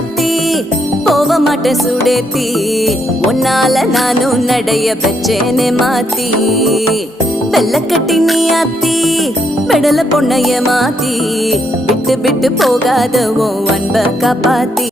அத்தி போக மாட்டேன் சுடேத்தி உன்னால நானும் நடைய பெச்சேனே மாத்தி வெள்ளக்கட்டி நீ அத்தி பெடல பொண்ணைய மாத்தி விட்டு விட்டு போகாத உன் அன்ப காப்பாத்தி